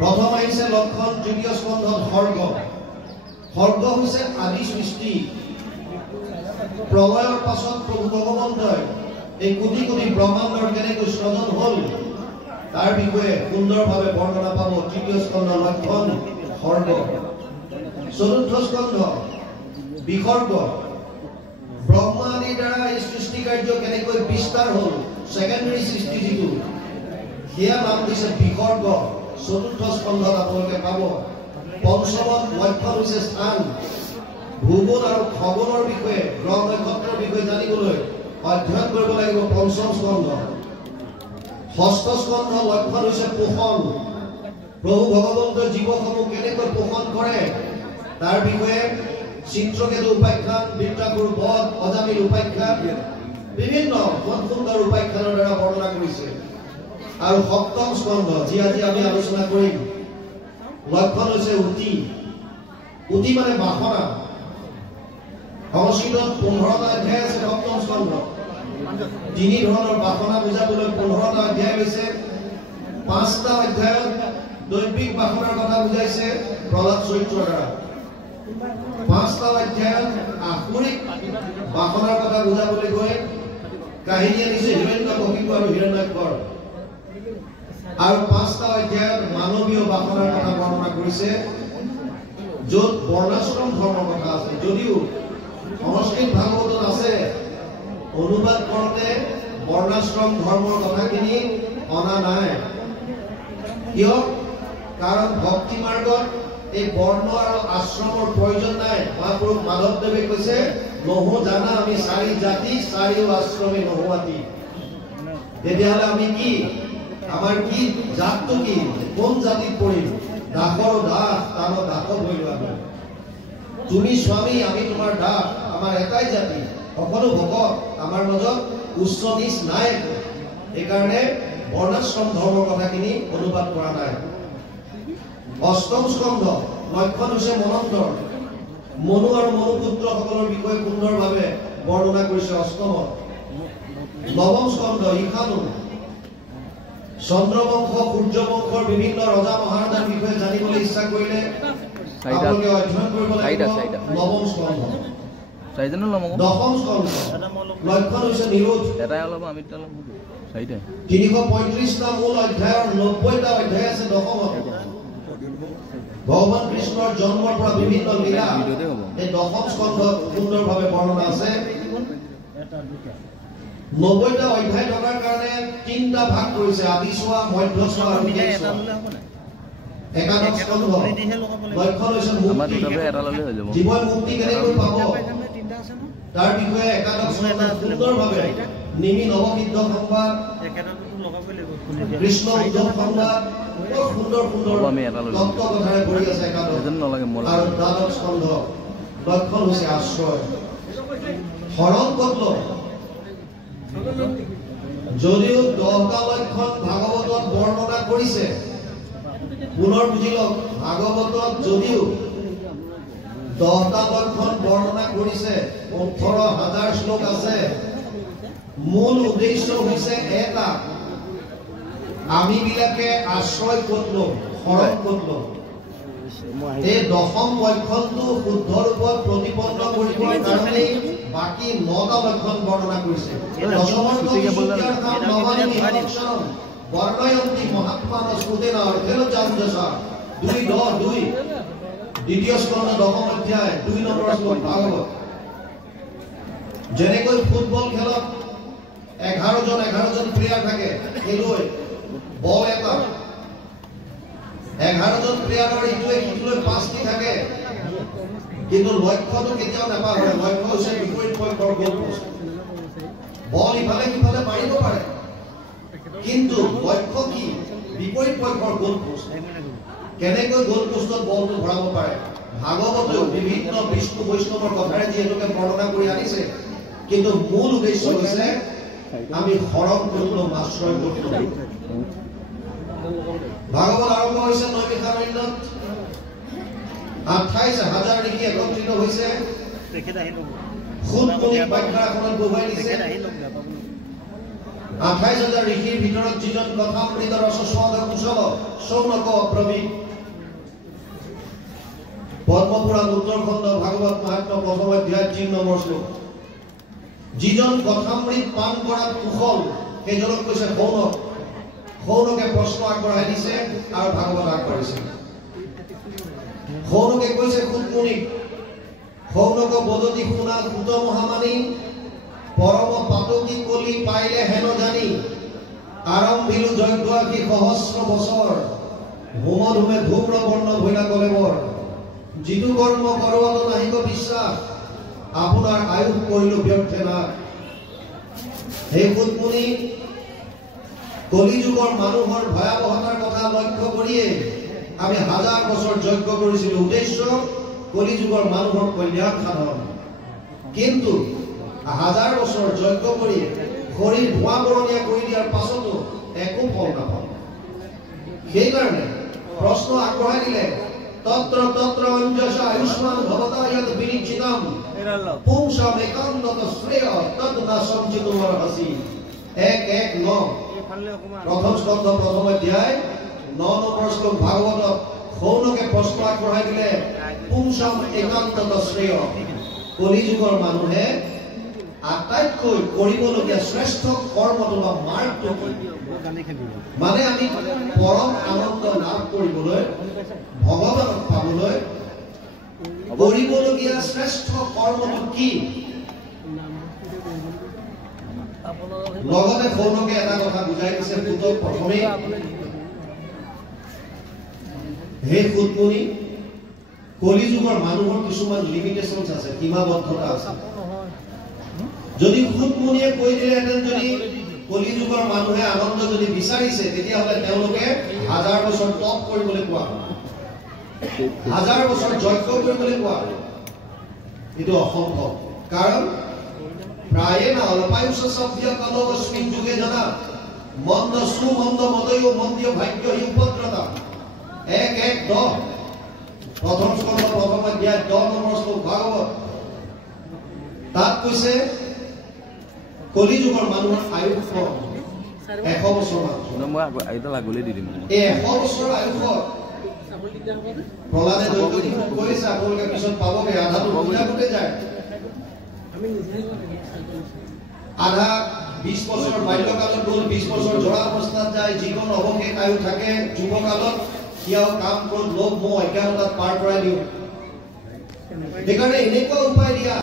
প্ৰথম আহিছে লক্ষণ তৃতীয় স্কন্ধত সৰ্গ সৰ্গ হৈছে আদি সৃষ্টি প্ৰলয়ৰ পাছত প্ৰভু ভগৱন্তই এই কোটি কোটি ব্ৰহ্মাণ্ডৰ কেনেকৈ সৃজন হ'ল তাৰ বিষয়ে সুন্দৰভাৱে বৰ্ণনা পাব তৃতীয় স্কন্ধ লক্ষণ সৰ্গ চতুৰ্থ স্কন্ধ বিসৰ্গ ব্ৰহ্মা আদিৰ দ্বাৰা এই সৃষ্টি কাৰ্য কেনেকৈ বিস্তাৰ হ'ল সেকেন্ডাৰী সৃষ্টি যিটো সেয়া নাম দিছে বিসৰ্গ চতুৰ্থ স্কন্ধত আপোনালোকে পাব পঞ্চমত লক্ষণ হৈছে স্থান ভূগোল আৰু খগোলৰ বিষয়ে গ্ৰহ নক্ষত্ৰৰ বিষয়ে জানিবলৈ অধ্যয়ন কৰিব লাগিব পঞ্চম স্কন্ধ ষষ্ঠ স্কন্ধ লক্ষণ হৈছে পোষণ প্ৰভু ভগৱন্তৰ জীৱসমূহ কেনেকৈ পোষণ কৰে তাৰ বিষয়ে চিত্ৰকেতু উপাখ্যান বৃত্তাসুৰ বধ অজামিল উপাখ্যান বিভিন্ন সুন্দৰ উপাখ্যানৰ দ্বাৰা বৰ্ণনা কৰিছে আৰু সপ্তম স্কন্ধ যি আজি আমি আলোচনা কৰিম লক্ষণ হৈছে উতি উতি মানে বাসনা সংস্কৃতত 15টা অধ্যায় আছে সপ্তম স্কন্ধ তিনি ধৰণৰ বাসনা বুজাবলৈ 15টা অধ্যায় লৈছে 5টা অধ্যায়ত দৈবিক বাসনাৰ কথা বুজাইছে প্ৰহ্লাদ চৰিত্ৰৰ দ্বাৰা 5টা অধ্যায়ত আসুৰিক বাসনাৰ কথা বুজাবলৈ গৈ কাহিনী আনিছে হিৰণ্যকশিপু আৰু হিৰণ্যাক্ষৰ আৰু 5টা অধ্যায়ত মানৱীয় বাসনাৰ কথা বৰ্ণনা কৰিছে য'ত বৰ্ণাশ্ৰম ধৰ্মৰ কথা আছে যদিও সংস্কৃত ভাগৱতত আছে অনুবাদ কৰোঁতে বৰ্ণাশ্ৰম ধৰ্মৰ কথাখিনি অনা নাই কিয় কাৰণ ভক্তি মাৰ্গত এই বৰ্ণ আৰু আশ্ৰমৰ প্ৰয়োজন নাই মহাপুৰুষ মাধৱদেৱে কৈছে নহো জানা আমি চাৰি জাতি চাৰিও আশ্ৰমে নোহোৱাতি তেতিয়াহ'লে আমি কি আমাৰ কি জাতটো কি কোন জাতিত পৰিম দাসৰ দাস তাৰ দাসত হৈ লোৱা তুমি স্বামী আমি তোমাৰ দাস আমাৰ এটাই জাতি সকলো ভকত আমাৰ মাজত উচ্চ নিচ নাই এইকাৰণে বৰ্ণাশ্ৰম ধৰ্মৰ কথাখিনি অনুবাদ কৰা নাই অষ্টম স্কন্ধ লক্ষণ হৈছে মনন্তৰ মনু আৰু মনুপুত্ৰসকলৰ বিষয়ে সুন্দৰভাৱে বৰ্ণনা কৰিছে অষ্টমত নৱম স্কন্ধ ঈশানু চন্দ্ৰবংশ সূৰ্যবংশৰ বিভিন্ন ৰজা মহাৰজাৰ বিষয়ে জানিবলৈ ইচ্ছা কৰিলে আপোনালোকে অধ্যয়ন কৰিব লাগিব নৱম স্কন্ধ দশম স্কন্ধ লক্ষণ হৈছে নিৰোধ 335টা মূল অধ্যায়ৰ 90টা অধ্যায় আছে দশমত ভগৱান কৃষ্ণৰ জন্মৰ পৰা বিভিন্ন লীলা এই দশম স্কন্ধত সুন্দৰভাৱে বৰ্ণনা আছে 90টা অধ্যায় থকাৰ কাৰণে 3টা ভাগ কৰিছে আদিছোৱা মধ্যছোৱা আৰু বিশেষছোৱা একাদশ স্কন্ধ লক্ষণ হৈছে মুক্তি জীৱই মুক্তি কেনেকৈ পাব তাৰ বিষয়ে একাদশ স্কন্ধত সুন্দৰভাৱে নিমি নৱবিদ্ধ সংবাদ কৃষ্ণ উদ্ধৱ সংবাদ সুন্দৰ সুন্দৰ তত্ত্ব কথাৰে ভৰি আছে একাদশ আৰু দ্বাদশ স্কন্ধ লক্ষণ হৈছে আশ্ৰয় হৰণ কত্ল যদিও 10টা লক্ষণ ভাগৱতত বৰ্ণনা কৰিছে পুনৰ বুজি লওক ভাগৱতত যদিও 10টা লক্ষণ বৰ্ণনা কৰিছে 18,000 শ্লোক আছে মূল উদ্দেশ্য হৈছে এটা আমি বিলাকে আশ্ৰয় ক'ত ল'ম হৰণ ক'ত ল'ম এই দশম লক্ষণটো শুদ্ধ ৰূপত প্ৰতিপন্ন কৰিবৰ কাৰণে বাকি 9টা লক্ষণ বৰ্ণনা কৰিছে দশমটো বিশুদ্ধাৰ্থম নৱানি লক্ষণম বৰ্ণয়ন্তি মহাত্মান স্মৃতেন অৰ্থেনজাঞ্জসা 2:10 দ্বিতীয় স্কন্ধ দশম অধ্যায় 2 নম্বৰ শ্লোক ভাগৱত যেনেকৈ ফুটবল খেলত 11 জন প্লেয়াৰ থাকে খেলুৱৈ বল এটা 11 জন প্লেয়াৰৰ ইটোৱে সিটোলৈ পাঁচটি থাকে কিন্তু লক্ষ্যটো কেতিয়াও নাপাহৰে লক্ষ্য হৈছে বিপৰীত পক্ষৰ গোল পোষ্ট বল ইফালে সিফালে মাৰিব পাৰে কিন্তু লক্ষ্য কি বিপৰীত পক্ষৰ গোল পোষ্ট কেনেকৈ গোল পোষ্টত বলটো ভৰাব পাৰে ভাগৱতেও বিভিন্ন বিষ্ণু বৈষ্ণৱৰ কথাৰে যিহেতুকে বৰ্ণনা কৰি আনিছে কিন্তু মূল উদ্দেশ্য হৈছে আমি হৰণ কৰিলো আশ্ৰয় কৰিলো ভাগৱত আৰম্ভ হৈছে নৈমিষাৰণ্যত 28,000 ঋষি একত্ৰিত হৈছে খুদমুনি ব্যাখ্যাখনত বহুৱাই দিছে 28,000 ঋষিৰ ভিতৰত যিজন কথামৃত ৰসস্বাদ কুশল শৌনক অব্ৰবীত পদ্মপুৰাণ উত্তৰখণ্ড ভাগবত মাহাত্ম্য প্ৰথম অধ্যায় 3 নম্বৰ শ্লোক যিজন কথামৃত পান কৰাত কুশল সেইজনক কৈছে শৌনক শৌনকে প্ৰশ্ন আগবঢ়াই দিছে আৰু ভাগৱত আগবঢ়াইছে শৌনকে কৈছে খুদমুনিক শৌনক বদতি শুনা ভূত মহামানী পৰম পাতকী কলি পাইলে হেন জানি আৰম্ভিলো যজ্ঞাসী সহস্ৰ বছৰ হোম ধুমে ধূম্ৰ বৰ্ণ ভৈলা কলেবৰ যিটো কৰ্ম কৰোৱাত নাহিব বিশ্বাস আপোনাৰ আয়ুষ কৰিলো ব্যৰ্থে না হে খুদমুনি কলিযুগৰ মানুহৰ ভয়াবহতাৰ কথা লক্ষ্য কৰিয়ে আমি হাজাৰ বছৰ যজ্ঞ কৰিছিলো উদ্দেশ্য কলিযুগৰ মানুহৰ কল্যাণ সাধন কিন্তু হাজাৰ বছৰ যজ্ঞ কৰি শৰীৰ ধোঁৱা বৰণীয়া কৰি দিয়াৰ পাছতো একো ফল নাপাওঁ সেইকাৰণে প্ৰশ্ন আগবঢ়াই দিলে তত্ৰ তত্ৰ অঞ্জস আয়ুষ্মান ভৱতা ইয়াত বিনিচিতম পুংসাম একান্তত শ্ৰেয় তদ না সঞ্চিতো অৰ্হসি 1:1:9 প্ৰথম স্কন্ধ প্ৰথম অধ্যায় 9 নম্বৰ শ্লোক ভাগৱতত শৌনকে প্ৰশ্ন আগবঢ়াই দিলে পুংসাম একান্তত শ্ৰেয় কলিযুগৰ মানুহে আটাইতকৈ কৰিবলগীয়া শ্ৰেষ্ঠ কৰ্মটো বা মাৰ্গটো মানে আমি পৰম আনন্দ লাভ কৰিবলৈ ভগৱানক পাবলৈ কৰিবলগীয়া শ্ৰেষ্ঠ কৰ্মটো কি লগতে শৌনকে এটা কথা বুজাই দিছে পুতক প্ৰথমেই হে খুদমুনি কলিযুগৰ মানুহৰ কিছুমান লিমিটেশনস আছে সীমাবদ্ধতা আছে যদি খুদমুনিয়ে কৈ দিলেহেঁতেন যদি কলিযুগৰ মানুহে আনন্দ যদি বিচাৰিছে তেতিয়াহ'লে তেওঁলোকে হাজাৰ বছৰ তপ কৰিবলৈ কোৱা হাজাৰ বছৰ যজ্ঞ কৰিবলৈ কোৱা এইটো অসম্ভৱ কাৰণ প্ৰায়ে না অল্পায়ুষ সভ্য কালস্মিন যুগে জানা মন্দ সুমন্দ মদয় মন্দ্য ভাগ্য হি উপদ্ৰতা 1:1:10 প্ৰথম স্কন্ধ প্ৰথম অধ্যায় 10 নম্বৰ শ্লোক ভাগৱত তাত কৈছে কলিযুগৰ মানুহৰ আয়ুষ 100 বছৰ মাত্ৰ মই আইতা লাগলে দি দিম এই 100 বছৰ আয়ুষ প্ৰলাদে দৈত্যক কৈছে আপোনালোকে পিছত পাবগে আধাটো বুজাবতে যায় আধা 20 বছৰ বাল্যকালত গ'ল 20 বছৰ জৰা অৱস্থাত যায় জীৱন অৱশেষ আয়ু থাকে যুৱকালত কিয় কাম ক্ৰোধ লোভ মোহ অজ্ঞানতাত পাৰ কৰাই দিও সেইকাৰণে এনেকুৱা উপায় দিয়া